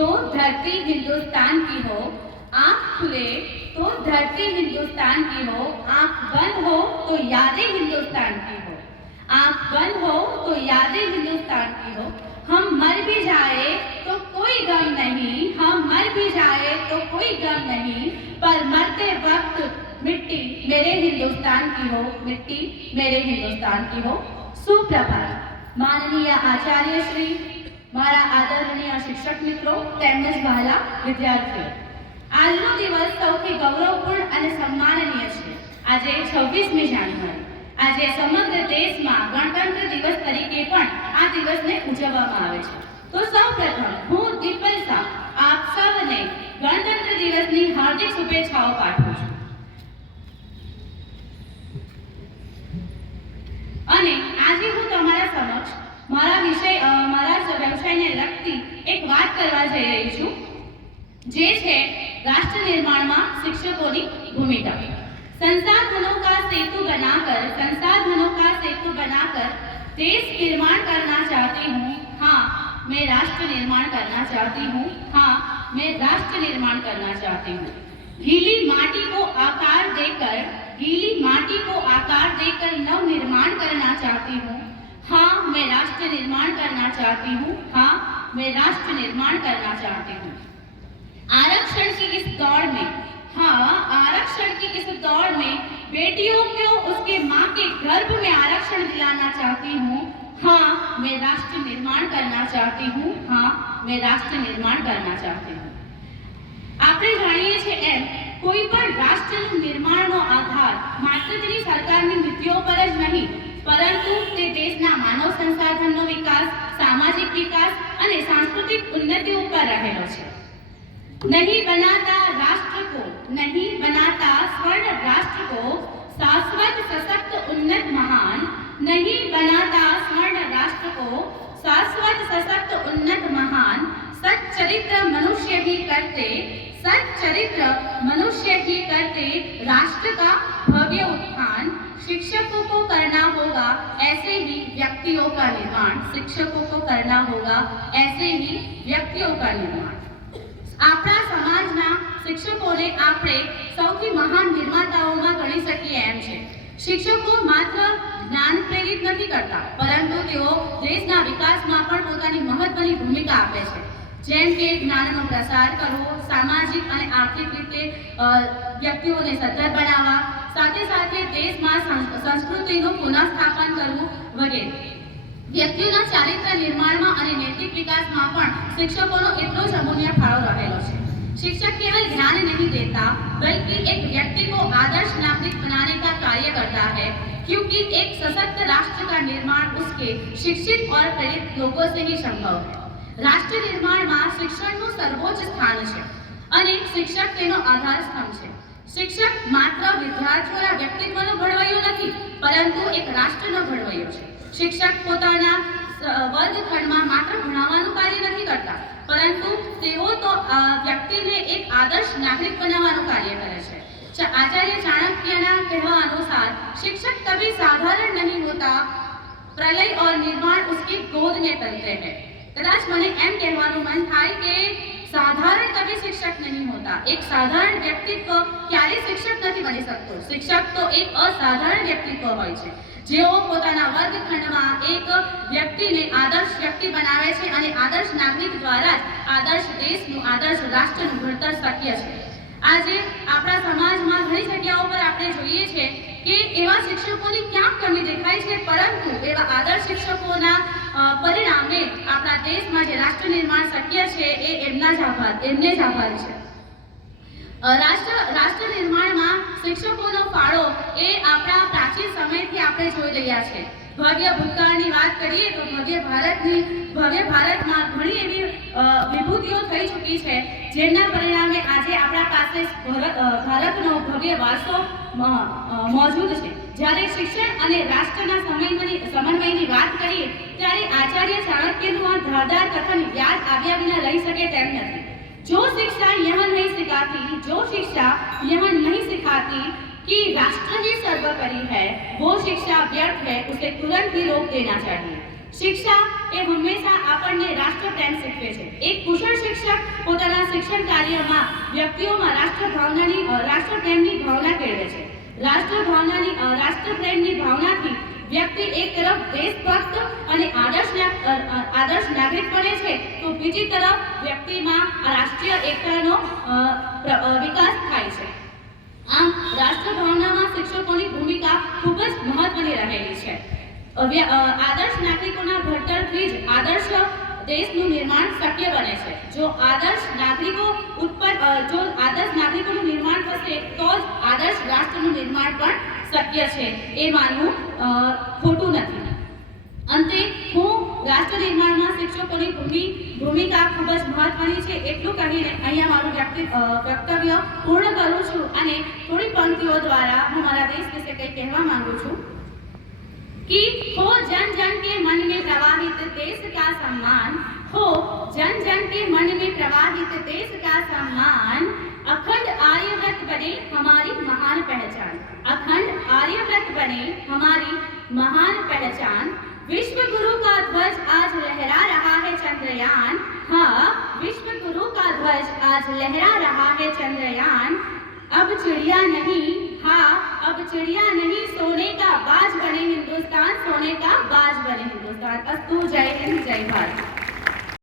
तो धरती हिंदुस्तान की हो, आँख खुले तो धरती हिंदुस्तान की हो, आँख बंद हो तो यादें हिंदुस्तान की हो। आँख बंद हो तो यादें हिंदुस्तान की हो। हम मर भी जाए तो कोई गम नहीं। हम मर भी जाए तो कोई गम नहीं। पर मरते वक्त मिट्टी मेरे हिंदुस्तान की हो, मिट्टी मेरे हिंदुस्तान की हो। सुप्रभात। माननीय आचार्य श्री મારા આદરણીય શિક્ષક મિત્રો તેમજ વહાલા વિદ્યાર્થીઓ. આજનો દિવસ સૌથી ગૌરવપૂર્ણ અને સન્માનનીય છે. આજે છવ્વીસમી જાન્યુઆરી. આજે સમગ્ર દેશમાં ગણતંત્ર દિવસ તરીકે પણ આ દિવસને ઉજવવામાં આવે છે. તો સૌપ્રથમ હું દીપલ શાહ આપ સૌને ગણતંત્ર દિવસની હાર્દિક શુભેચ્છાઓ પાઠવું છું અને આજે હું તમારા સમક્ષ મારા વિષય અ, મારા જ વ્યવસાયને લગતી એક વાત કરવા જઈ રહી છું જે છે રાષ્ટ્ર નિર્માણમાં શિક્ષકોની ભૂમિકા संसाधनों का सेतु बनाकर संसाधनों का सेतु बनाकर देश निर्माण करना चाहती हूँ हाँ मैं राष्ट्र निर्माण करना चाहती हूँ हाँ मैं राष्ट्र निर्माण करना चाहती हूँ गीली माटी को आकार देकर गीली माटी को आकार देकर नव निर्माण करना चाहती हूँ हाँ मैं राष्ट्र निर्माण करना चाहती हूँ हाँ मैं राष्ट्र निर्माण करना चाहती हूँ आरक्षण की इस दौड़ में हाँ आरक्षण की इस दौड़ में बेटियों को उसके माँ के गर्भ में आरक्षण दिलाना चाहती हूँ हाँ मैं राष्ट्र निर्माण करना चाहती हूँ हाँ मैं राष्ट्र निर्माण करना चाहती हूँ આપણે જાણીએ છીએ એમ કોઈ પણ રાષ્ટ્રનું નિર્માણનો આધાર માત્ર તેની સરકારની નીતિઓ પર જ નહીં પરંતુ તે દેશના માનવ સંસાધનનો વિકાસ સામાજિક વિકાસ અને સાંસ્કૃતિક ઉન્નતિ ઉપર રહેલો છે नहीं बनाता राष्ट्र को नहीं बनाता स्वर्ण राष्ट्र को शाश्वत सशक्त उन्नत महान नहीं बनाता स्वर्ण राष्ट्र को शाश्वत सशक्त उन्नत महान सच्चरित्र मनुष्य ही करते सच्चरित्र मनुष्य ही करते राष्ट्र का भव्य उत्थान शिक्षकों को करना होगा ऐसे ही व्यक्तियों का निर्माण शिक्षकों को करना होगा ऐसे ही व्यक्तियों का निर्माण આપણા સમાજના શિક્ષકોને આપણે સૌથી મહાન નિર્માતાઓમાં ગણી શકીએ એમ છે શિક્ષકો માત્ર જ્ઞાન પ્રેરિત નથી કરતા પરંતુ તેઓ દેશના વિકાસમાં પણ પોતાની મહત્વની ભૂમિકા આપે છે જેમ કે જ્ઞાનનો પ્રસાર કરવો સામાજિક અને આર્થિક રીતે અ, વ્યક્તિઓને સદ્ધર બનાવવા સાથે સાથે દેશમાં સં- સંસ્કૃતિનું પુનઃસ્થાપન કરવું વગેરે વ્યક્તિઓના ચારિત્ર નિર્માણમાં અને નૈતિક વિકાસમાં પણ शिक्षकों इतना જ અમૂલ્ય ફાળો રહેલો છે शिक्षक केवल ज्ञान नहीं देता बल्कि एक व्यक्ति को आदर्श नागरिक बनाने का कार्य करता है क्योंकि एक सशक्त राष्ट्र का निर्माण उसके शिक्षित और प्रेरित लोगों से ही संभव है રાષ્ટ્ર નિર્માણમાં શિક્ષણનું સર્વોચ્ચ સ્થાન છે અને શિક્ષક તેનો આધાર સ્તંભ છે શિક્ષક માત્ર વિદ્યાર્થીઓના વ્યક્તિત્વનો ઘડવૈયો નથી પરંતુ એક રાષ્ટ્રનો ઘડવૈયો છે શિક્ષક પોતાના સ- વર્ગખંડમાં માત્ર ભણાવવાનું કાર્ય નથી કરતા પરંતુ તેઓ તો અ, વ્યક્તિને એક આદર્શ નાગરિક બનાવવાનું કાર્ય કરે છે ચ- આચાર્ય ચાણક્યના કહેવા અનુસાર शिक्षक कभी साधारण नहीं होता પ્રલય और निर्माण उसकी गोद में पलते हैं કદાચ મને એમ કહેવાનું મન થાય કે સાધારણ કવિ શિક્ષક નહીં હોતા. એક સાધારણ વ્યક્તિત્વ ક્યારેય શિક્ષક નથી બની શકતો. શિક્ષક તો એક અસાધારણ વ્યક્તિત્વ હોય છે. જેઓ પોતાના વર્ગખંડમાં એક વ્યક્તિને આદર્શ વ્યક્તિ બનાવે છે અને આદર્શ નાગરિક દ્વારા જ આદર્શ દેશનું, આદર્શ રાષ્ટ્રનું ઘડતર શક્ય છે. આજે આપણા સમાજમાં ઘણી જગ્યાઓ પર આપણે જોઈએ છે કે એવા શિક્ષકોની ક્યાંક કમી દેખાય છે, પરંતુ એવા આદર્શ શિક્ષકોના પરિણામે આપણા દેશમાં જે રાષ્ટ્ર નિર્માણ શક્ય છે એ એમના જ આભાર, એમને જ આભાર છે. રાષ્ટ્ર રાષ્ટ્ર નિર્માણમાં શિક્ષકોનો ફાળો એ આપણા પ્રાચીન સમયથી આપણે જોઈ રહ્યા છે. ભવ્ય ભૂતકાળની વાત કરીએ તો ભવ્ય ભારતની, ભવ્ય ભારતમાં ઘણી એવી વિભૂતિઓ થઈ ચૂકી છે જેના પરિણામે આજે આપણા પાસે ભરત- ભારતનો ભવ્ય વારસો મોજૂદ છે. જ્યારે શિક્ષણ અને રાષ્ટ્રના સમન્વયની ત્યારે આચાર્ય ચાણક્યનું આ ધારદાર કથન યાદ આવ્યા વિના રહી શકે તેમ નથી जो शिक्षा यह नहीं सिखाती जो शिक्षा यह नहीं सिखाती कि राष्ट्र ही सर्वोपरि है वो शिक्षा व्यर्थ है उसे तुरंत ही रोक देना चाहिए शिक्षा એ હંમેશા આપણને રાષ્ટ્રપ્રેમ શીખવે છે એક કુશળ શિક્ષક પોતાના શિક્ષણ કાર્યમાં વ્યક્તિઓમાં રાષ્ટ્ર ભાવનાની અ, રાષ્ટ્રપ્રેમની ભાવના કેળવે છે રાષ્ટ્ર ભાવનાની અ, રાષ્ટ્રપ્રેમની ભાવનાથી વ્યક્તિ એક તરફ દેશભક્ત અને આદર્શ આદર્શ નાગરિક બને છે, તો બીજી તરફ વ્યક્તિમાં રાષ્ટ્રીય એકતાનો વિકાસ થાય છે. આમ રાષ્ટ્ર ભાવનામાં શિક્ષકોની ભૂમિકા ખૂબ જ મહત્વની રહેલી છે. આદર્શ નાગરિકોના ઘડતરથી જ આદર્શ દેશનું નિર્માણ શક્ય બને છે. જો આદર્શ નાગરિકો ઉત્પન્ન જો આદર્શ નાગરિકોનું નિર્માણ થશે, તો જ આદર્શ રાષ્ટ્રનું નિર્માણ પણ શક્ય છે એ માનવું અ, ખોટું નથી અંતે હું રાષ્ટ્ર નિર્માણમાં શિક્ષકોની ભૂમિ ભૂમિકા ખૂબ જ મહત્વની છે એટલું કહીને અહીંયા મારું વ્યક્તિ અ, વક્તવ્ય પૂર્ણ કરું છું અને થોડી પંક્તિઓ દ્વારા હું મારા દેશ વિશે કંઈ કહેવા માંગુ છું कि हो जन जन के मन में प्रवाहित देश का सम्मान हो जन जन के मन में प्रवाहित देश का सम्मान अखंड आर्यव्रत बने हमारी महान हमारी महान पहचान विश्व गुरु का ध्वज आज लहरा रहा है चंद्रयान। हाँ विश्व गुरु का ध्वज आज लहरा रहा है चंद्रयान। अब चिड़िया नहीं हाँ अब चिड़िया नहीं, सोने का बाज बने हिंदुस्तान, सोने का बाज बने हिंदुस्तान। अस्तु, जय हिंद, जय भारत।